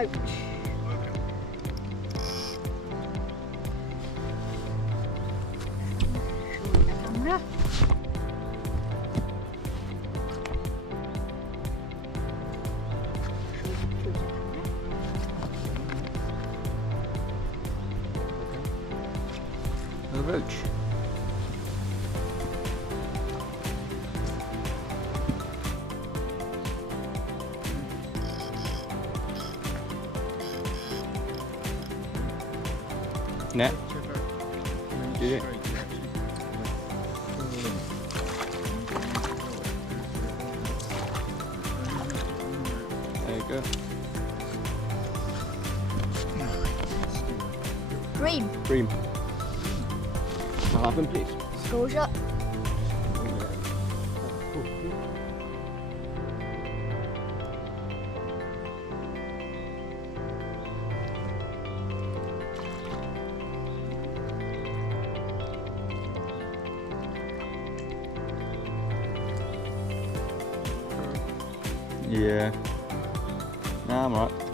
Roach. Show the camera. Show the camera. A roach. Net. Did it? There you go. Bream. Bream. I'll have them, please. Scotia. Yeah. Nah, I'm alright.